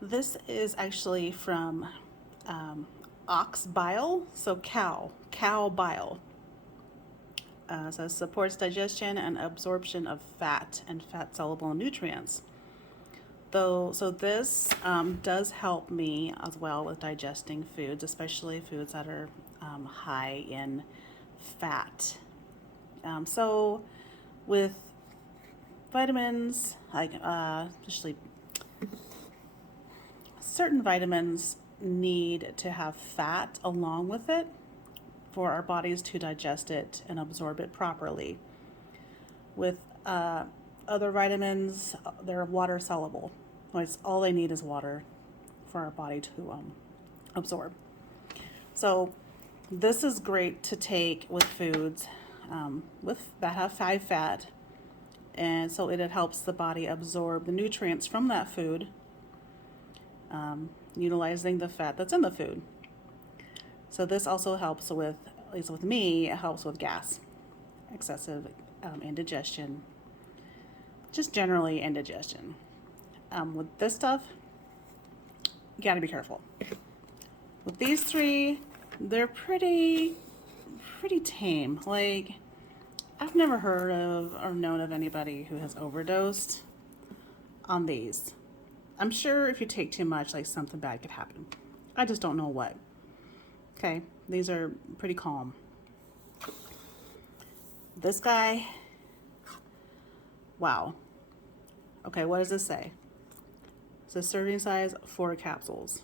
This is actually from ox bile, so cow bile. So it supports digestion and absorption of fat and fat soluble nutrients. So this does help me as well with digesting foods, especially foods that are high in fat. So with vitamins, like especially certain vitamins need to have fat along with it for our bodies to digest it and absorb it properly. With other vitamins, they're water soluble. It's all they need is water for our body to absorb. So this is great to take with foods with that have high fat, and so it helps the body absorb the nutrients from that food, utilizing the fat that's in the food. So this also helps with, at least with me, it helps with gas, excessive indigestion, just generally indigestion. With this stuff, you gotta be careful. With these three, they're pretty tame. Like, I've never heard of or known of anybody who has overdosed on these. I'm sure if you take too much, like something bad could happen. I just don't know what. Okay, these are pretty calm. This guy, wow. Okay, what does this say? It says serving size 4 capsules.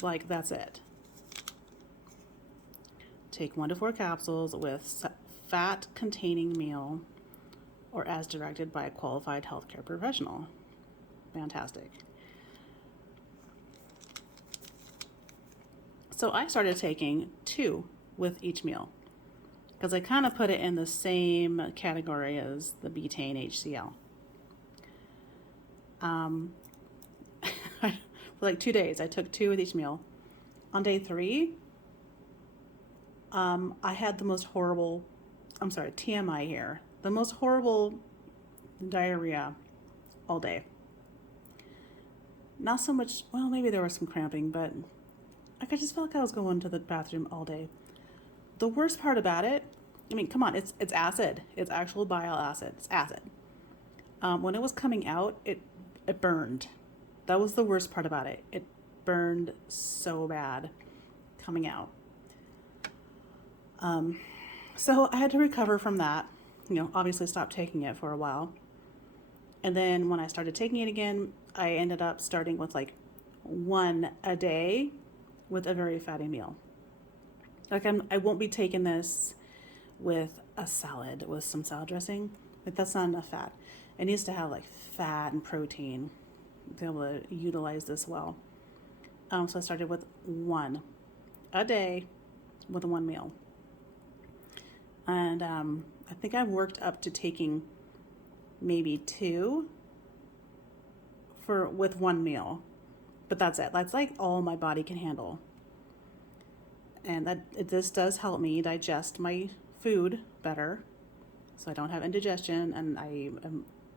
Like, that's it. Take 1 to 4 capsules with fat containing meal or as directed by a qualified healthcare professional. Fantastic. So I started taking 2 with each meal because I kind of put it in the same category as the betaine HCl. For like 2 days, I took 2 with each meal. On day 3, I had the most horrible, TMI here, the most horrible diarrhea all day. Not so much, well, maybe there was some cramping, but I just felt like I was going to the bathroom all day. The worst part about it, I mean, come on, it's acid. It's actual bile acid. It's acid. When it was coming out, it burned. That was the worst part about it. It burned so bad coming out. So I had to recover from that. Obviously stopped taking it for a while. And then when I started taking it again, I ended up starting with like 1 a day with a very fatty meal. Like I won't be taking this with a salad with some salad dressing. Like that's not enough fat. It needs to have like fat and protein to be able to utilize this well. So I started with 1 a day with 1 meal. And I think I've worked up to taking maybe 2 with 1 meal. But that's it. That's like all my body can handle. And this does help me digest my food better, so I don't have indigestion, and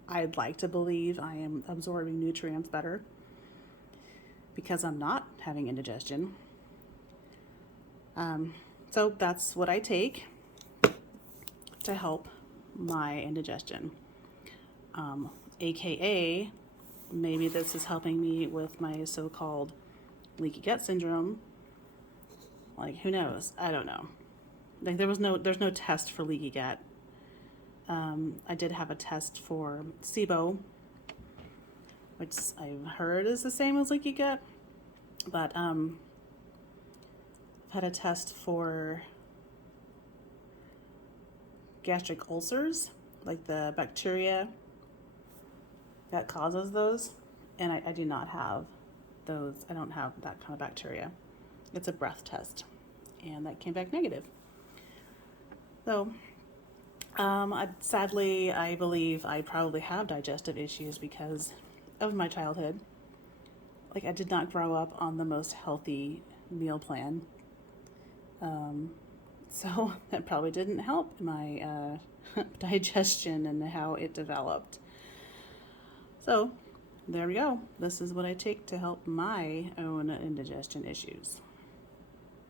I'd like to believe I am absorbing nutrients better because I'm not having indigestion. So that's what I take to help my indigestion. AKA, maybe this is helping me with my so-called leaky gut syndrome. Like, who knows? I don't know. Like, there's no test for leaky gut. I did have a test for SIBO, which I've heard is the same as leaky gut, but I've had a test for gastric ulcers, like the bacteria that causes those, and I do not have those. I don't have that kind of bacteria. It's a breath test, and that came back negative. So, sadly, I believe I probably have digestive issues because of my childhood. Like, I did not grow up on the most healthy meal plan. So that probably didn't help my digestion and how it developed. So there we go. This is what I take to help my own indigestion issues.